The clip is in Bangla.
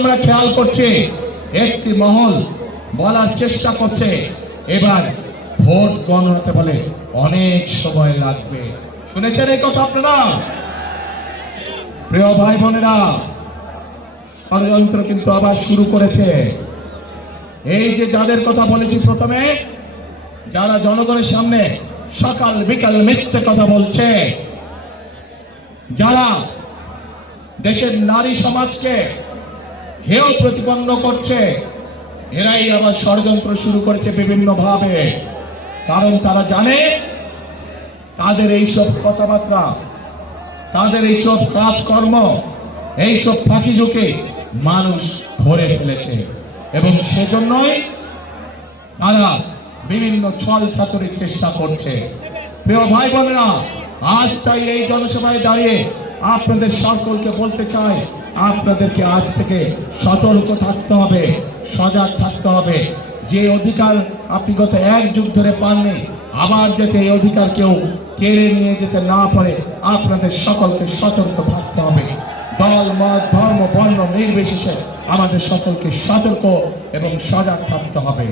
আমরা খেয়াল করছি, একটি মহল বলার চেষ্টা করছে। এবার ভোট গণনাতে বলে অনেক সময় লাগবে। শুনেছেন এই কথা আপনারা? প্রিয় ভাই বোনেরা ষড়যন্ত্র কিন্তু আবার শুরু করেছে। এই যে যাদের কথা বলেছি প্রথমে, যারা জনগণের সামনে সকাল বিকাল মিথ্যে কথা বলছে, যারা দেশের নারী সমাজকে হেয় প্রতিপন্ন করছে। এরাই আবার ষড়যন্ত্র শুরু করেছে বিভিন্ন ভাবে কারণ তারা জানে, তাদের এইসব কথাবার্তা, তাদের এইসব কাজকর্ম, এইসব ফাঁকি ঝুঁকে মানুষ ভরে ফেলেছে। এবং সেজন্যই তারা বিভিন্ন ছল ছাত্রের চেষ্টা করছে। প্রিয় ভাই বোনেরা আজ তাই এই জনসভায় দাঁড়িয়ে আপনাদের সকলকে বলতে চাই আপনাদেরকে আজ থেকে সতর্ক থাকতে হবে, সজাগ থাকতে হবে। যে অধিকার আপনি গত এক যুগ ধরে পাননি, আবার যাতে এই অধিকার কেউ কেড়ে নিয়ে যেতে না পারে, আপনাদের সকলকে সতর্ক থাকতে হবে। দল, মত, ধর্ম, বর্ণ নির্বিশেষে আমাদের সকলকে সতর্ক এবং সজাগ থাকতে হবে।